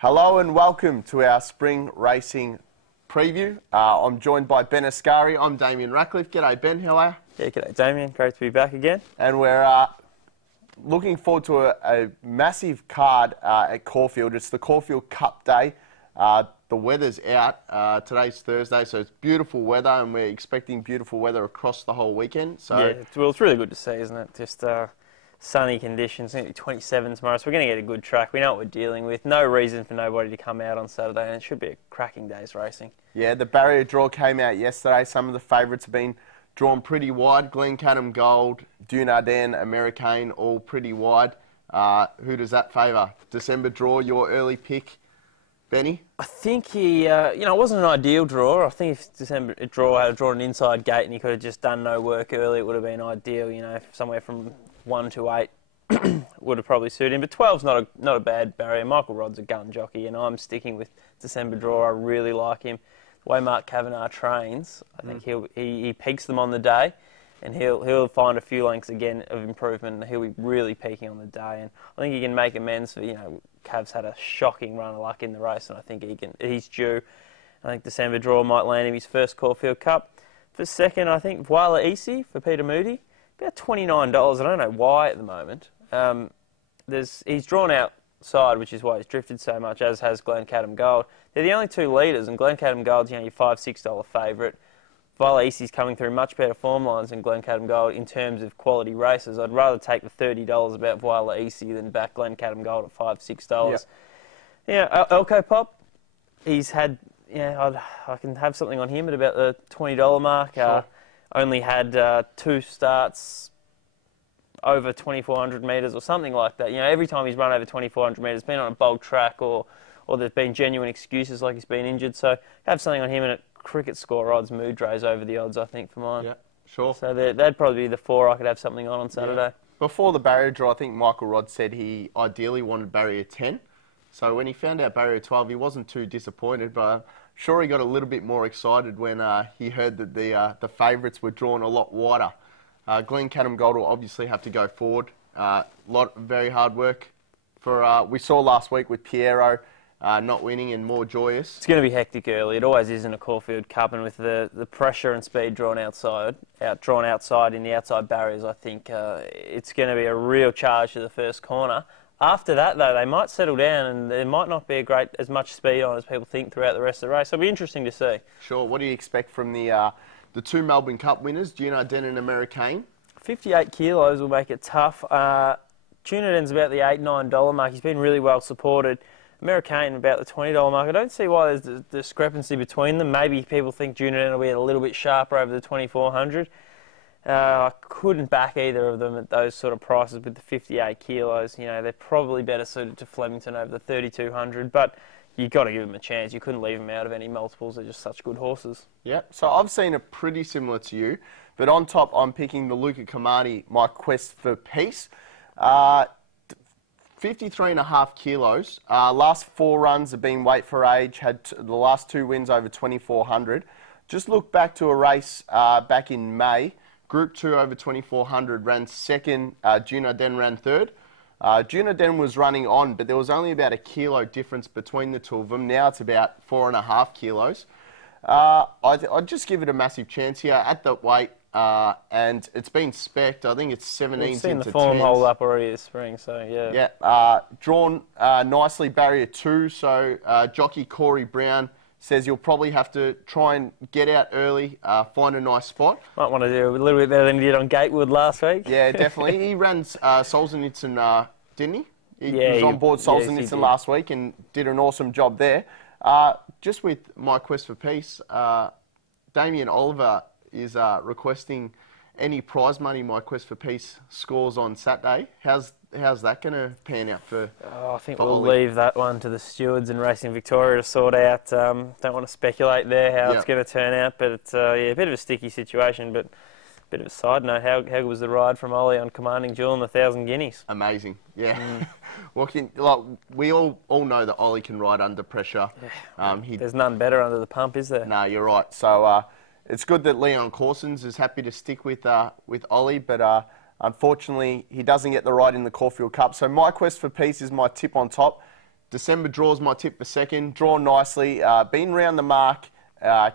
Hello and welcome to our spring racing preview. I'm joined by Ben Asgari. I'm Damien Ractliffe. G'day Ben, how are you? Yeah, g'day Damien. Great to be back again. And we're looking forward to a massive card at Caulfield. It's the Caulfield Cup day. The weather's out. Today's Thursday, so it's beautiful weather, and we're expecting beautiful weather across the whole weekend. So yeah, well, it's really good to see, isn't it? Just sunny conditions. It's going to be 27 tomorrow, so we're going to get a good track. We know what we're dealing with. No reason for nobody to come out on Saturday, and it should be a cracking day's racing. Yeah, the barrier draw came out yesterday. Some of the favourites have been drawn pretty wide. Glencadam Gold, Damien, American, all pretty wide. Who does that favour? December draw, your early pick, Benny? I think he, it wasn't an ideal draw. I think if December draw had drawn an inside gate and he could have just done no work early, it would have been ideal. Somewhere from 1 to 8 would have probably suited him. But 12's not a bad barrier. Michael Rodd's a gun jockey, and I'm sticking with December draw. I really like him. The way Mark Kavanagh trains, I think he peaks them on the day, and he'll find a few lengths again of improvement, and he'll be really peaking on the day. And I think he can make amends for, Cav's had a shocking run of luck in the race, and I think he's due. I think December draw might land him his first Caulfield Cup. For second, I think Voila Easy for Peter Moody, about $29. I don't know why at the moment. He's drawn outside, which is why he's drifted so much, as has Glencadam Gold. They're the only two leaders, and Glencadam Gold's your $5, $6 favourite. Voila Easy's coming through much better form lines than Glencadam Gold in terms of quality races. I'd rather take the $30 about Voila Easy than back Glencadam Gold at $5, $6. Yeah, Elko Pop, he's had, I can have something on him at about the $20 mark. Sure. Only had 2 starts over 2,400 metres or something like that. Every time he's run over 2,400 metres, been on a bold track or there's been genuine excuses like he's been injured. So have something on him, and at cricket score odds, Mood Dre's over the odds, I think, for mine. Yeah, sure. So that'd probably be the 4 I could have something on Saturday. Yeah. Before the barrier draw, I think Michael Rodd said he ideally wanted barrier 10. So when he found out barrier 12, he wasn't too disappointed, but I'm sure he got a little bit more excited when he heard that the favourites were drawn a lot wider. Glencadam Gold will obviously have to go forward. Very hard work. We saw last week with Piero not winning and more joyous. It's going to be hectic early. It always is in a Caulfield Cup, and with the pressure and speed drawn outside in the outside barriers, I think it's going to be a real charge to the first corner. After that, though, they might settle down, and there might not be as much speed on as people think throughout the rest of the race. It'll be interesting to see. Sure. What do you expect from the 2 Melbourne Cup winners, Damien and American? 58 kilos will make it tough. Damien about the $8, $9 mark. He's been really well supported. American about the $20 mark. I don't see why there's a discrepancy between them. Maybe people think Damien will be a little bit sharper over the 2,400. I couldn't back either of them at those sort of prices with the 58 kilos. They're probably better suited to Flemington over the 3,200, but you've got to give them a chance. You couldn't leave them out of any multiples. They're just such good horses. Yeah, so I've seen it pretty similar to you, but on top I'm picking the Luca Kamani, My Quest for Peace. 53.5 kilos. Last 4 runs have been weight for age, had the last 2 wins over 2,400. Just look back to a race back in May. Group 2 over 2,400 ran second. Damien ran third. Damien was running on, but there was only about a kilo difference between the two of them. Now it's about 4.5 kilos. I'd just give it a massive chance here at that weight, and it's been spec'd. I think it's 17s We've seen into the form 10s. hold up already this spring, so yeah. Yeah, drawn nicely barrier 2, so jockey Corey Brown says you'll probably have to try and get out early, find a nice spot. Might want to do a little bit better than he did on Gatewood last week. Yeah, definitely. He ran Solzhenitsyn, didn't he? He was on board Yes, Solzhenitsyn last week and did an awesome job there. Just with My Quest for Peace, Damien Oliver is requesting any prize money My Quest for Peace scores on Saturday. How's that going to pan out for? I think we'll leave that one to the stewards and Racing Victoria to sort out. Don't want to speculate there how it's going to turn out, but it's a bit of a sticky situation. But a bit of a side note, how good was the ride from Ollie on Commanding Jewel and the 1,000 Guineas? Amazing, yeah. We all know that Ollie can ride under pressure. Yeah. There's none better under the pump, is there? No, you're right. So it's good that Leon Corsons is happy to stick with Ollie, but unfortunately, he doesn't get the ride in the Caulfield Cup. So My Quest for Peace is my tip on top. December Draw's my tip for second. Drawn nicely. Been round the mark.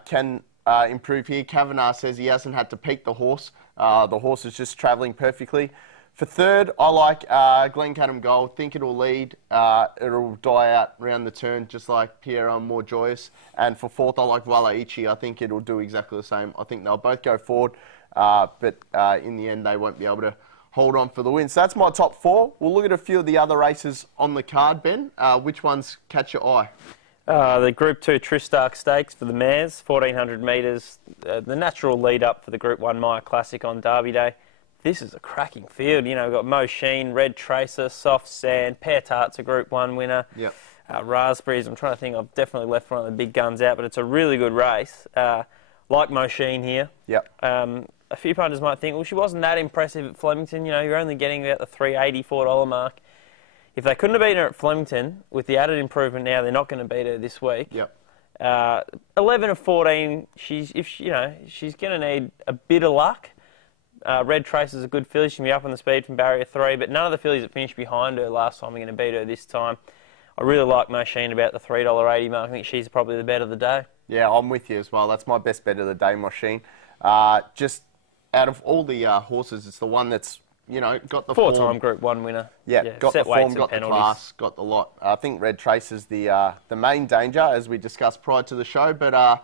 Can improve here. Kavanagh says he hasn't had to peak the horse. The horse is just travelling perfectly. For third, I like Glencadam Gold. Think it'll lead. It'll die out round the turn, just like Piero and More Joyous. And for fourth, I like Walaichi. I think it'll do exactly the same. I think they'll both go forward, but in the end, they won't be able to hold on for the win. So that's my top four. We'll look at a few of the other races on the card, Ben. Which ones catch your eye? The Group 2 Tristark Stakes for the mares, 1,400 metres. The natural lead-up for the Group 1 Maya Classic on Derby Day. This is a cracking field. You know, we've got Mo Sheen, Red Tracer, Soft Sand, Pear Tart's a Group 1 winner. Yep. Raspberries, I'm trying to think, I've definitely left one of the big guns out, but it's a really good race. Like Mo Sheen here. Yep. A few punters might think, well, she wasn't that impressive at Flemington. You know, you're only getting about the $384 mark. If they couldn't have beaten her at Flemington, with the added improvement now, they're not going to beat her this week. Yep. 11 of 14, she's going to need a bit of luck. Red Tracer's a good filly. She's going to be up on the speed from barrier 3, but none of the fillies that finished behind her last time are going to beat her this time. I really like Mo Sheen about the $3.80 mark. I think she's probably the bet of the day. Yeah, I'm with you as well. That's my best bet of the day, Mo Sheen. Just out of all the horses, it's the one that's, you know, got the four-time Group 1 winner. Yeah, got the form, got the class, got the lot. I think Red Tracer's the main danger, as we discussed prior to the show, but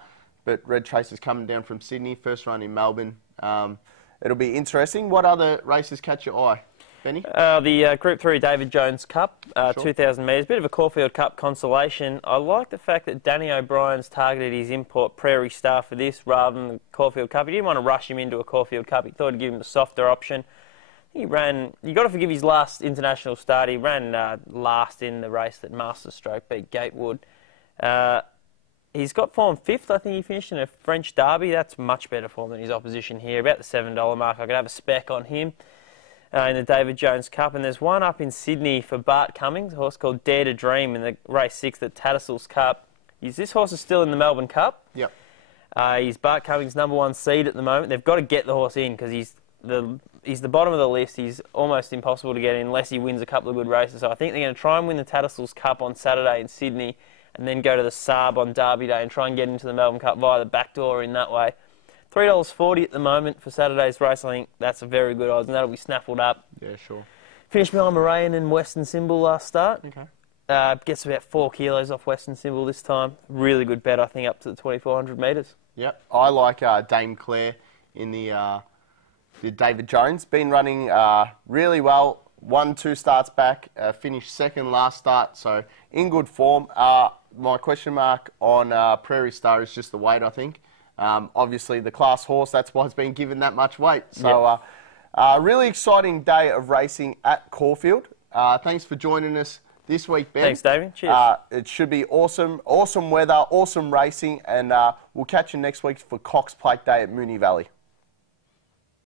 Red Tracer's coming down from Sydney, first run in Melbourne. It'll be interesting. What other races catch your eye, Benny? The Group 3 David Jones Cup, Sure. 2,000 metres. Bit of a Caulfield Cup consolation. I like the fact that Danny O'Brien's targeted his import Prairie Star for this rather than the Caulfield Cup. He didn't want to rush him into a Caulfield Cup. He thought he'd give him the softer option. He ran, you got to forgive his last international start. He ran last in the race that Masterstroke beat Gatewood. He's got form fifth. I think he finished in a French Derby. That's much better form than his opposition here. About the $7 mark. I could have a spec on him in the David Jones Cup. And there's one up in Sydney for Bart Cummings, a horse called Dare to Dream in the race 6 at Tattersalls Cup. This horse is still in the Melbourne Cup. Yep. He's Bart Cummings' #1 seed at the moment. They've got to get the horse in because he's the bottom of the list. He's almost impossible to get in unless he wins a couple of good races. So I think they're going to try and win the Tattersalls Cup on Saturday in Sydney and then go to the Saab on Derby Day and try and get into the Melbourne Cup via the back door in that way. $3.40 at the moment for Saturday's race. I think that's a very good odds, and that'll be snaffled up. Yeah, sure. Finished behind Moraine and Western Symbol last start. Okay. Gets about 4 kilos off Western Symbol this time. Really good bet, I think, up to the 2,400 metres. Yep. I like Dame Claire in the David Jones. Been running really well. 1-2 starts back. Finished second last start, so in good form. My question mark on Prairie Star is just the weight, I think. Obviously, the class horse, that's why it's been given that much weight. So, really exciting day of racing at Caulfield. Thanks for joining us this week, Ben. Thanks, Damien. Cheers. It should be awesome. Awesome weather, awesome racing, and we'll catch you next week for Cox Plate Day at Moonee Valley.